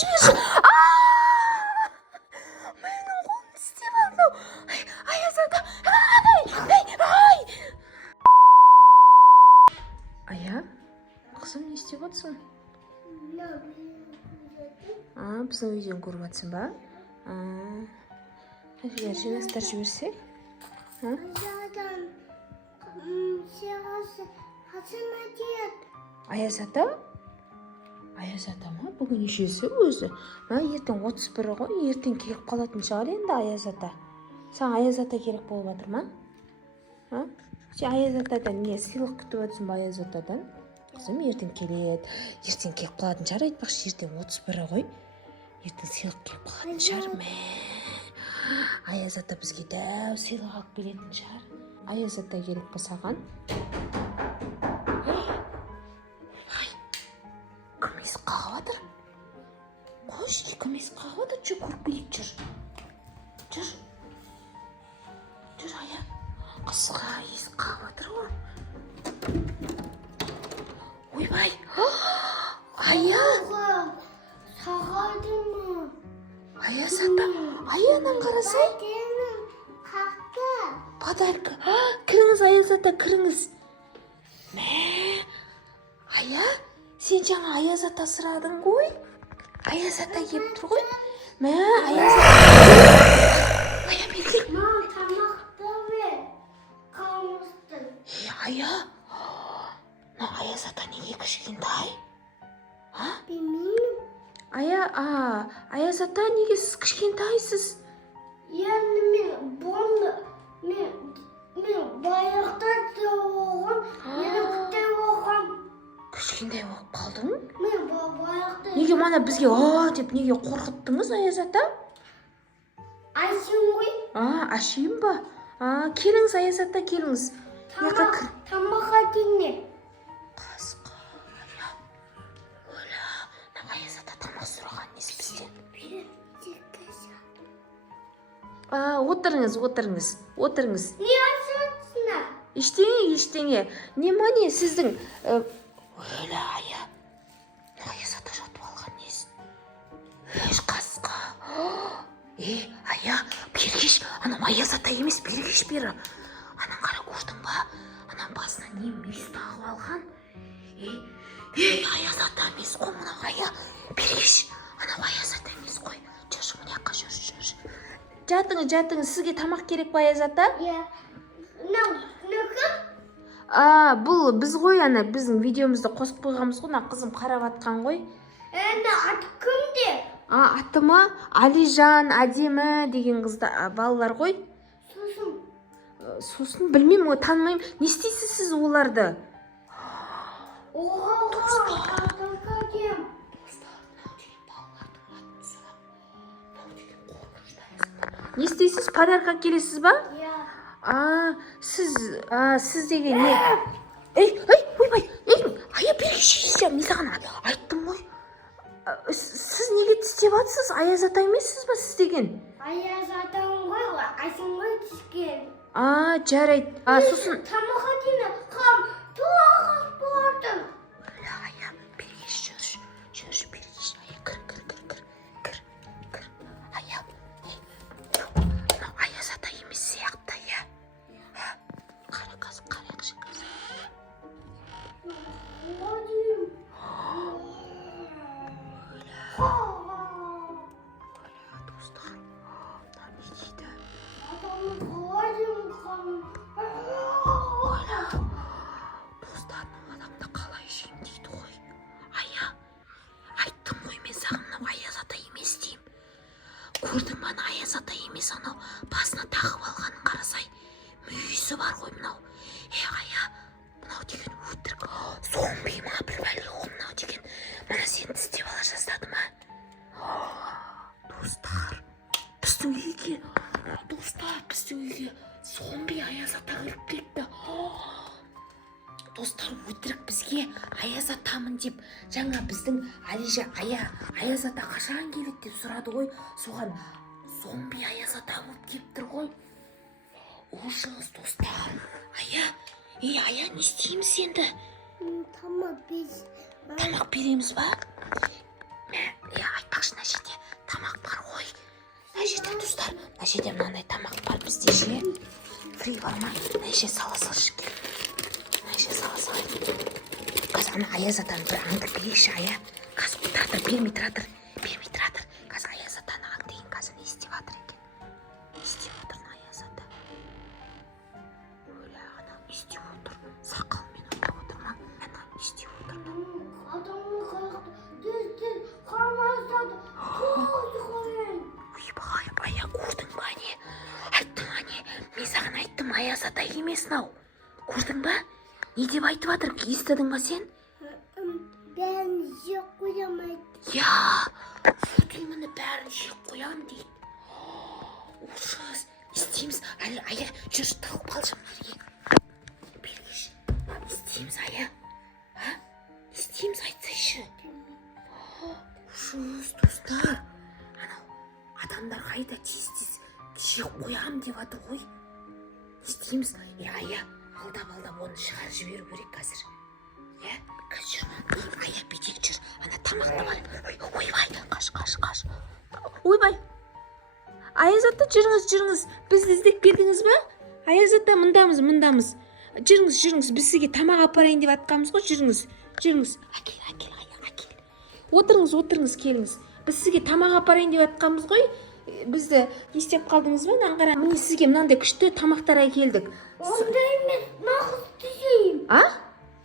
жіберші. Менің қолым істеп алды. Аяз ата. Ая, қызым не істеп отырсың? Біздің үйден көріп жатсың ба? Жинастар жіберсек? Аяз ата? Аяз ата ма? Бүгін нешесі өзі? Ертең 31 ғой, ертең келіп қалатын шығар енді Аяз ата. Саған Аяз ата керек болып жатыр ма? Сен Аяз атадан не сыйлық күтіп отырсың ба Аяз атадан? Қызым ертең келеді. Ертең келіп қалатын шығар, айтпақшы, ертең 31 ғой. Ертең сыйлық келіп қалатын шығар. Аяз ата бізге дәу сыйлық алып келетін шығар. Аяз ата керек пе саған? Кім есік қағып жатыр? Қош, кім есік қағып жатыр? Жүр, көріп келейік, жүр. Жүр, Ая. Қызға есік қағып жатыр ғой. Ойбай. Ая. Сағады ма? Аяз ата. Аянан қарасай. Қақты. Подарка. Кіріңіз, Аяз ата, кіріңіз. Ая, сен жаңа Аяз ата сұрадың ғой? Аяз ата келіп тұр ғой? Аяз ата. Ая, бергел. Тамақты бе? Қалмыстың. Ая. Аяз ата неге кішкентай? Білмеймін. Аяз ата, неге сіз кішкентайсыз? Енді мен баяқта оған, мені күтте оған. Кішкентай болып қалдың? Мен баяқта... Неге мана бізге деп неге қорқыттыңыз, Аяз ата? Айсың ғой? Ашайын ба? Келіңіз, Аяз ата, келіңіз. Тамаға дейіне. Қасқа, Ая. Аяз ата тамақ сұраған несі бізден? Отырыңыз. Не ашатсына? Ештеңе. Не сіздің... Ая. Аяз ата жатып алған несі? Қасқа. Ая, бергеш. Анам Аяз ата емес, бергеш бері. Анам қара көрдің ба? Анам басына не мүйіз тағып алған? Аяз ата емес қой мұна, Ая. Бергеш. Анам Аяз ата емес қой. Жүр, мұнаққа жүр. Жатыңыз, сізге тамақ керек па, Аяз ата? Бұл біз ғой, біздің видеомызды қосып қойғанбыз ғой, қызым қарап атқан ғой. Аты кімде? Аты ма? Алижан, Әдемі деген балалар ғой. Сосын білмеймін, танымаймын. Не істейсіз сіз оларды? Не істейсіз? Подарка келесіз ба? Сіз деген не? Ойбай, Ая, бергеші, мен саған айттым ғой. Сіз неге тістеп атсыз? Аяз ата емессіз ба сіз деген? Аяз атаң ғой, айсың ғой түскен. Жарайды. Сосын... Тамаға дейіне қам туағыз бардым. Ая, бергеш, жүр, бергеш. Ая, кір. Ая, Аяз ата емес сияқты, Ая. Қарайық жын. Достар, не дейді? Достарының адамды қалай жейм дейді ғой. Ая, айттым ғой мен саған, мынау Аяз ата емес дейм. Көрдің бана Аяз ата емес, анау басына тағып алғанын қарасай. Мүйізі бар ғой мынау. Ая, мынау деген өтірік. Зомби ма, бір бәле ғой мынау деген. Мына сені тістеп ала жаздады ма? Достар, біздің үйге зомби Аяз ата кіріп кетті. Достар, өтірік бізге Аяз атамын деп, жаңа біздің Аяз ата қашан келеді деп сұрады ғой. Соған зомби Аяз ата болып келіп тұр ғой. Ужас, достар. Ая, не істейміз енді? Тамақ Тамақ береміз ба? Айтпақшы, жерде мынандай тамақ бар бізде ше. Фри бар ма? Мына жерге сала салшы кел. Мына жерге сала салайын. Қазір ана Аяз атаны бір аңдып келейікші, Ая. Қазір тұратыр, бермей тұратыр. Қазір Аяз атаны аңдайын, қазір не істеп жатыр екен. Не істеп отыр Аяз ата? Өлі ана не істеп отыр? Сақалмен ойнап отыр ма? Ана не істеп отыр? Адамның қаяқты тез қармастады. Көзді қойын. Ойбай, Ая, көрдің ба не? Айттың ба не? Мен саған айттым, Аяз ата емес мынау. Көрдің ба? Не деп айтып жатыр? Естідің ба сен? Бәрін жеп қойамайды. Деймін, бәрін жеп қоямын дейді. Ужас. Істейміз. Ая, жүр, тауып қалшы берге. Бергеші. Істейміз, Ая. Істейміз, айтсайшы. Ужас, достар. Анау, адамдар қайда тез-тез жеп қоямын деп жатыр ғой. Істейміз. Ая, алдап оны шығарып жіберу керек қазір. Қазір жүр. Ая, бетек жүр. Ана тамақта бар. Ойбай, қаш. Ойбай. Аяз ата, жүріңіз. Бізді іздеп келдіңіз ба? Аяз ата, мұндамыз. Жүріңіз. Біз сізге тамақ апарайын деп атқанбыз ғой. Жүріңіз. Әкел, Ая. Отырыңыз, келіңіз. Біз сізге тамақ апарайын деп атқанбыз ғой. Бізді естеп қалдыңыз ба? Наңғара. Міне сізге мынандай күшті тамақтар әкелдік. Ондай емес, нағызды жеймін.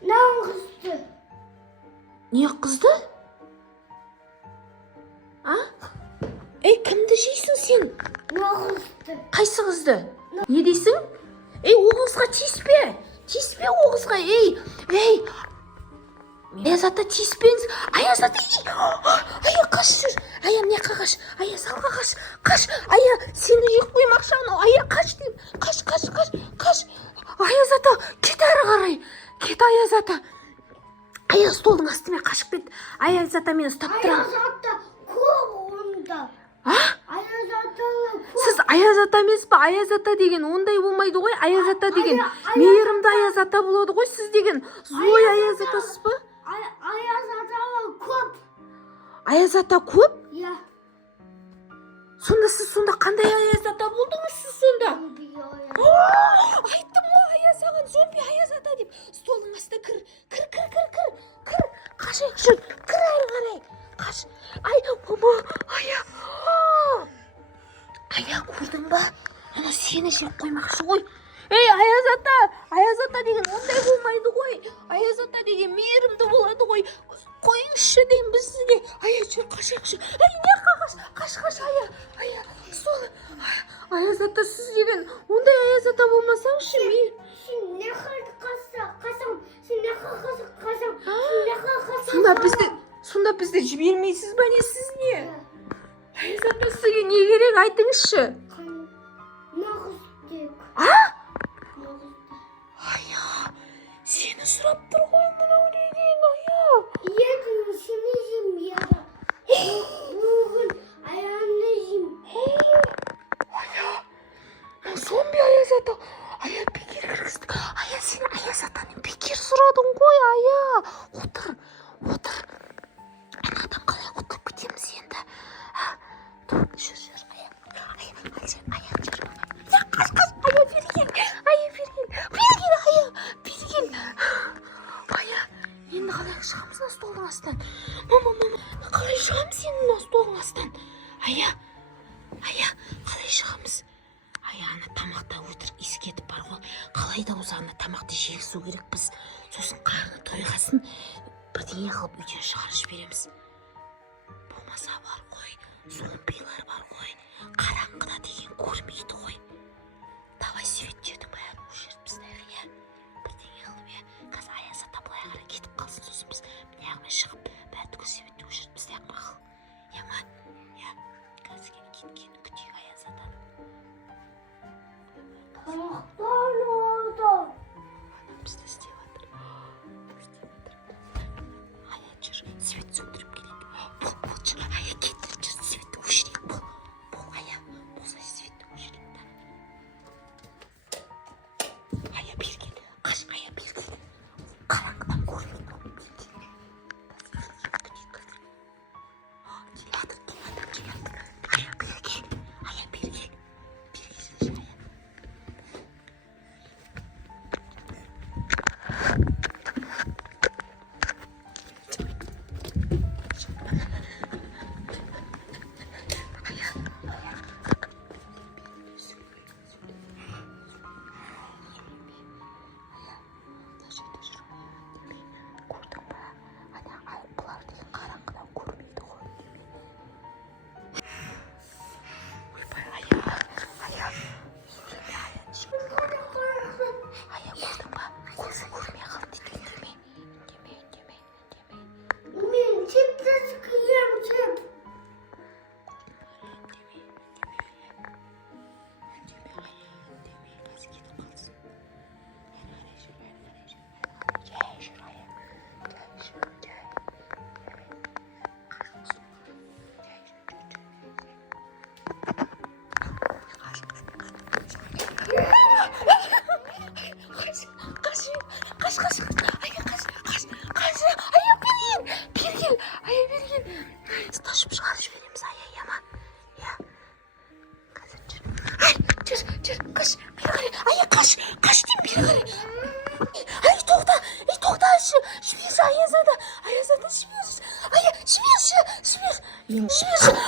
Нағызды. Не қызды? Кімді жейсің сен? Нағызды. Қайсы қызды? Не дейсің? Оғызға тиіспе оғызға. Аяз ата, тиіспеңіз. Аяз ата, Ая, қаш жүр. Ая, міне қағаш. Ая, салға қаш. Ая, сені жек қоймақшы анау. Ая, қаш деймін. Қаш. Аяз ата, кет әрі қарай. Кет, Аяз ата. Ая, столдың астымен қашып кет. Аяз ата, мені ұстап тұрам. Аяз ата көп онда. Аяз ата көп. Сіз Аяз ата емес па? Аяз ата деген ондай болмайды ғой. Аяз ата деген мейірімді Аяз ата болады ғой. Сіз деген зой Аяз атасыз ба? Аяз ата көп. Аяз ата көп? Иә. Сонда сіз қандай Аяз ата болдыңыз сіз сонда? Айттым ғой Аяз аған, зомби Аяз ата деп. Столдың астына кір. Қашайық жүр. Кір әрі қарай. Қаш. Ая. Ая, көрдің ба? Ана сені жеп қоймақшы ғой. Аяз ата деген ондай болмайды ғой. Аяз ата деген мейірімді болады ғой. Қойыңызшы деймін біз сізге. Ая, жүр, қашайықшы. Не қаш, Ая. Сол. Аяз ата, сіз деген ондай Аяз ата болмасаңшы. Сен не қасаң? Сонда бізді жібермейсіз ба не сіз не? Аяз ата, сізге не керек айтыңызшы. Нағыз тек. Ая, сені сұрап тұр ғой мынау не дейін, Ая. Ертең сені жеймін, бүгін Аяны жеймін. Ая, зомби Аяз ата. Ая, бекер кіргізді. Ая, сен Аяз атаның бекер сұрадың ғой, Ая. Отыр. Анадан қалай құтылып кетеміз енді? Жүр, Ая. Ая, жүр. Қаш. Ая, бергел, Ая. Енді қалай шығамыз мына столдың астынан? Мама, қалай шығамыз енді мына столдың астынан? Ая, қалай шығамыз? Ая, ана тамақта өтірік иіс кетіп бар ғой. Қалай да болса ана тамақты жегізу керек біз. Сосын қарны тойғасын бірдеңе қылып үйден шығарып жібереміз. Болмаса бар ғой, зомбилар бар ғой. Қараңғыда деген көрмейді ғой. Давай светтердің бәрін өшіріп тастайық, иә. Бірдеңе қылып, қазір Аяз ата былай қарай кетіп қалсын, сосын біз мына жағына шығып бәрін светті өшіріп тастайық мақұл. Иә ма? Иә. Қазір кеткенін күтейік Аяз атаны. Тамақтан oldu. Bizde істеп жатыр. Ая, жүр, свет сөндіріп келейік. Бол, жүр, Ая, кет, жүр, светті өшірейік. Бол, Ая, болса светті өшірейік. Ая, бері кел. Қаш, Ая, бері кел. Қараңғыдан көрмейді ғой, бері кел. Күтейік. Келатыр. Ая, бері кел. Eşiteyim biri qarang. Ay to'xta, shu ayazada, jibir. Ay, jibir.